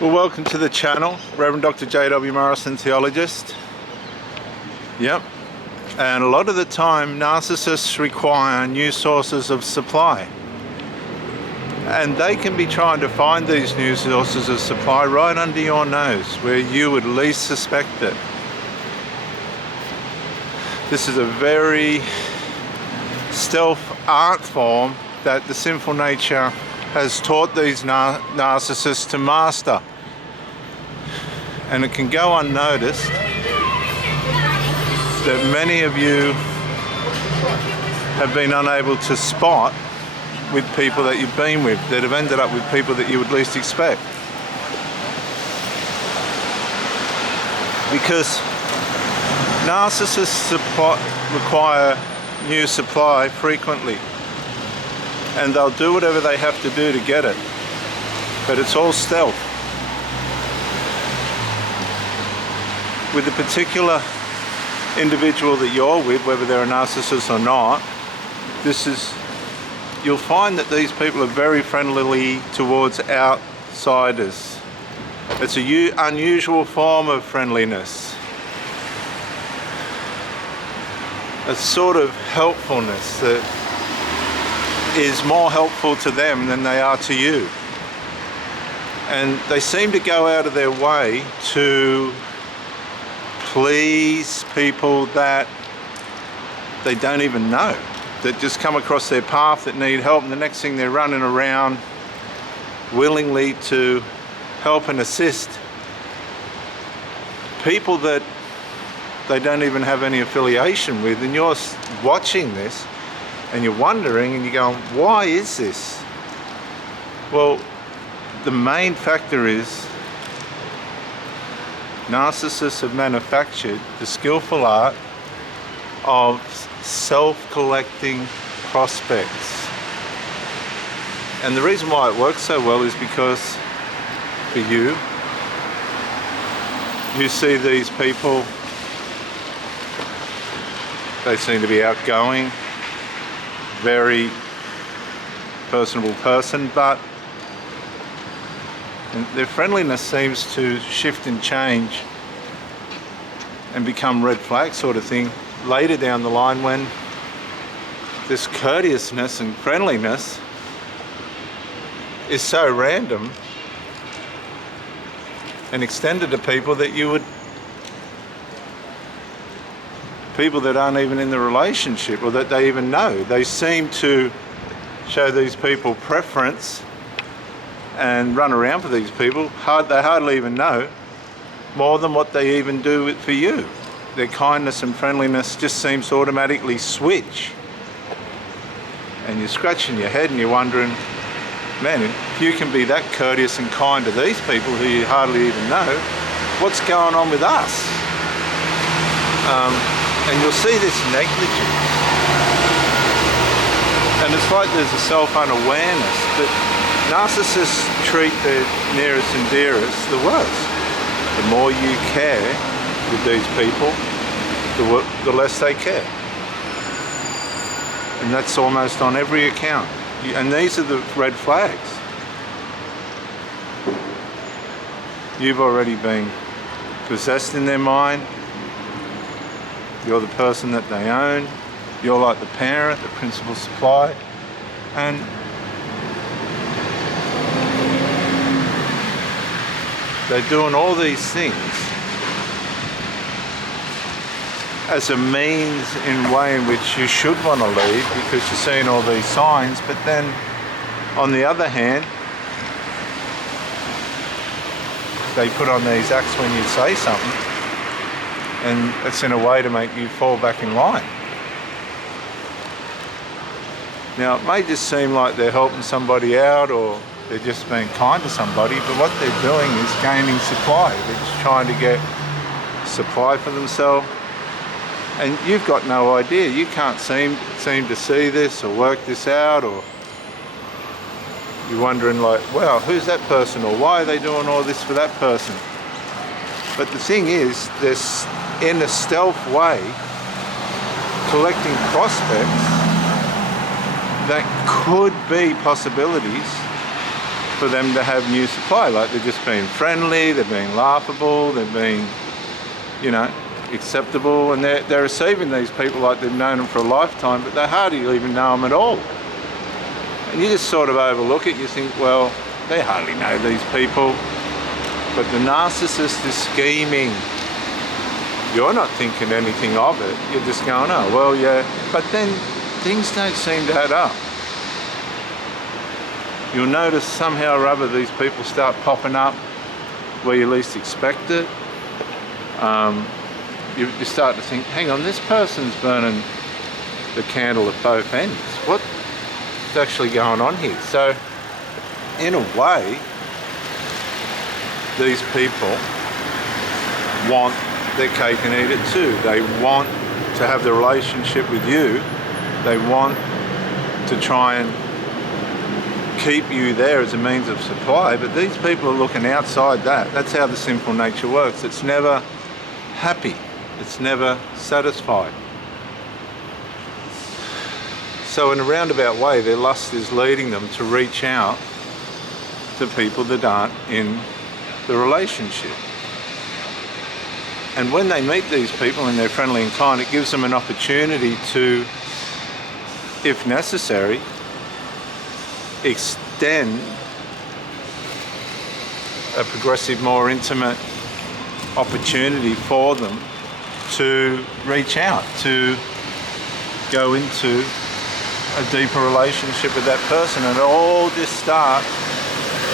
Well, welcome to the channel, Reverend Dr. J.W. Morrison, theologist. Yep. And a lot of the time, narcissists require new sources of supply. And they can be trying to find these new sources of supply right under your nose, where you would least suspect it. This is a very stealth art form that the sinful nature has taught these narcissists to master. And it can go unnoticed that many of you have been unable to spot with people that you've been with, that have ended up with people that you would least expect. Because narcissists require new supply frequently, and they'll do whatever they have to do to get it, but it's all stealth. With the particular individual that you're with, whether they're a narcissist or not, you'll find that these people are very friendly towards outsiders. It's an unusual form of friendliness. A sort of helpfulness that is more helpful to them than they are to you. And they seem to go out of their way to please people that they don't even know, that just come across their path, that need help, and the next thing they're running around willingly to help and assist people that they don't even have any affiliation with. And you're watching this and you're wondering and you're going, why is this? Well, the main factor is narcissists have manufactured the skillful art of self-collecting prospects. And the reason why it works so well is because for you see these people, they seem to be outgoing, very personable person, but their friendliness seems to shift and change and become red flag sort of thing later down the line, when this courteousness and friendliness is so random and extended to people that people that aren't even in the relationship or that they even know. They seem to show these people preference and run around for these people. They hardly even know more than what they even do for you. Their kindness and friendliness just seems to automatically switch. And you're scratching your head and you're wondering, man, if you can be that courteous and kind to these people who you hardly even know, what's going on with us? And you'll see this negligence. And it's like there's a self-unawareness that narcissists treat their nearest and dearest the worst. The more you care with these people, the less they care. And that's almost on every account. And these are the red flags. You've already been possessed in their mind. You're the person that they own. You're like the parent, the principal supply. And they're doing all these things as a means in way in which you should want to leave, because you're seeing all these signs. But then on the other hand, they put on these acts when you say something, and it's in a way to make you fall back in line. Now, it may just seem like they're helping somebody out or they're just being kind to somebody, but what they're doing is gaining supply. They're just trying to get supply for themselves. And you've got no idea. You can't seem to see this or work this out, or you're wondering like, well, who's that person, or why are they doing all this for that person? But the thing is, this in a stealth way, collecting prospects that could be possibilities for them to have new supply. Like they're just being friendly, they're being laughable, they're being, you know, acceptable, and they're receiving these people like they've known them for a lifetime, but they hardly even know them at all. And you just sort of overlook it. You think, well, they hardly know these people. But the narcissist is scheming. You're not thinking anything of it. You're just going, oh, well, yeah. But then things don't seem to add up. You'll notice somehow or other these people start popping up where you least expect it. You start to think, hang on, this person's burning the candle at both ends. What's actually going on here? So, in a way, these people want their cake and eat it too. They want to have the relationship with you. They want to try and keep you there as a means of supply, but these people are looking outside that. That's how the simple nature works. It's never happy. It's never satisfied. So in a roundabout way, their lust is leading them to reach out to people that aren't in the relationship. And when they meet these people and they're friendly and kind, it gives them an opportunity to, if necessary, extend a progressive, more intimate opportunity for them to reach out, to go into a deeper relationship with that person. And it all just starts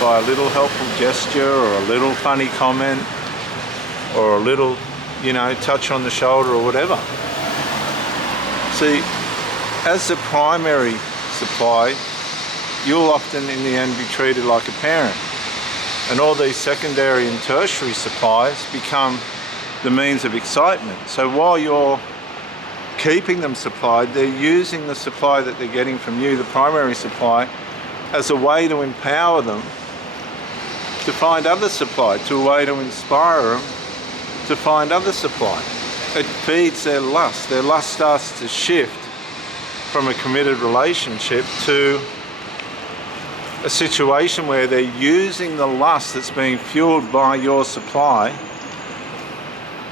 by a little helpful gesture or a little funny comment or a little, you know, touch on the shoulder or whatever. See, as the primary supply, you'll often in the end be treated like a parent. And all these secondary and tertiary supplies become the means of excitement. So while you're keeping them supplied, they're using the supply that they're getting from you, the primary supply, as a way to empower them to find other supply, to a way to inspire them to find other supply. It feeds their lust. Their lust starts to shift from a committed relationship to a situation where they're using the lust that's being fueled by your supply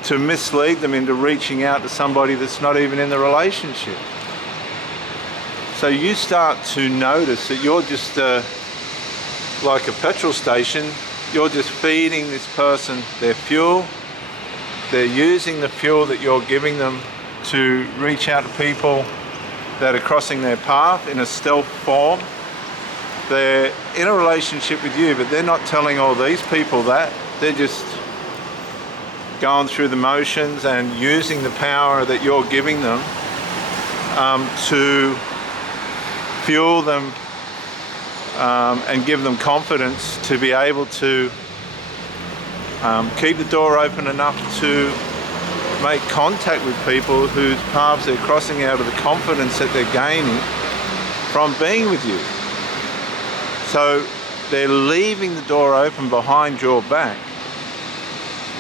to mislead them into reaching out to somebody that's not even in the relationship. So you start to notice that you're just like a petrol station. You're just feeding this person their fuel. They're using the fuel that you're giving them to reach out to people that are crossing their path in a stealth form. They're in a relationship with you, but they're not telling all these people that. They're just going through the motions and using the power that you're giving them to fuel them and give them confidence to be able to keep the door open enough to make contact with people whose paths they're crossing out of the confidence that they're gaining from being with you. So they're leaving the door open behind your back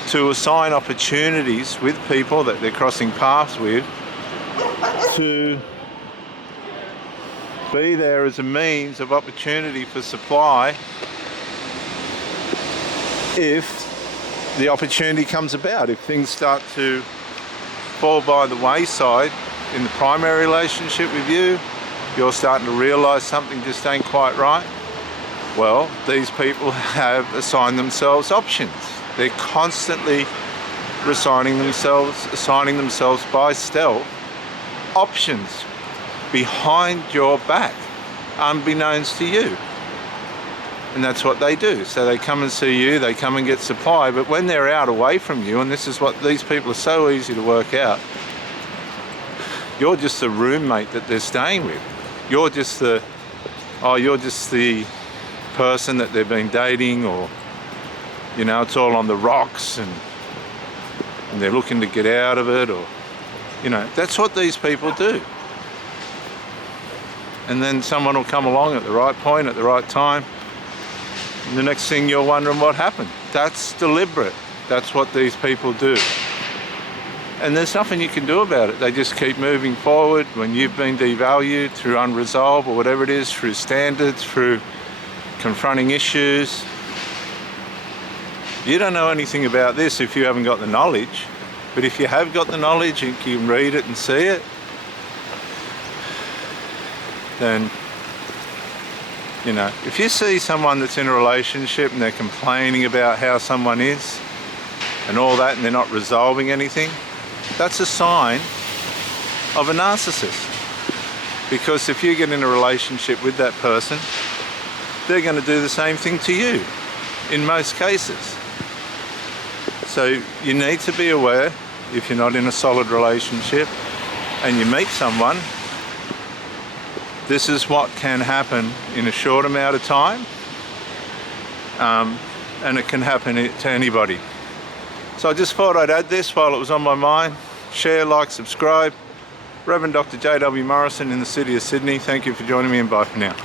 to assign opportunities with people that they're crossing paths with to be there as a means of opportunity for supply if the opportunity comes about. If things start to fall by the wayside in the primary relationship with you, you're starting to realise something just ain't quite right. Well, these people have assigned themselves options. They're constantly assigning themselves by stealth options behind your back, unbeknownst to you. And that's what they do. So they come and see you, they come and get supply, but when they're out away from you, and this is what these people are so easy to work out, you're just the roommate that they're staying with. You're just the person that they've been dating, or, you know, it's all on the rocks and they're looking to get out of it, or, you know, that's what these people do. And then someone will come along at the right point, at the right time, and the next thing you're wondering what happened. That's deliberate. That's what these people do. And there's nothing you can do about it. They just keep moving forward. When you've been devalued through unresolved or whatever it is, through standards, through confronting issues. You don't know anything about this if you haven't got the knowledge, but if you have got the knowledge and you can read it and see it, then, you know, if you see someone that's in a relationship and they're complaining about how someone is and all that and they're not resolving anything, that's a sign of a narcissist. Because if you get in a relationship with that person, they're going to do the same thing to you in most cases. So you need to be aware, if you're not in a solid relationship and you meet someone, this is what can happen in a short amount of time, and it can happen to anybody. So I just thought I'd add this while it was on my mind. Share, like, subscribe. Reverend Dr. J.W. Morrison in the city of Sydney. Thank you for joining me, and bye for now.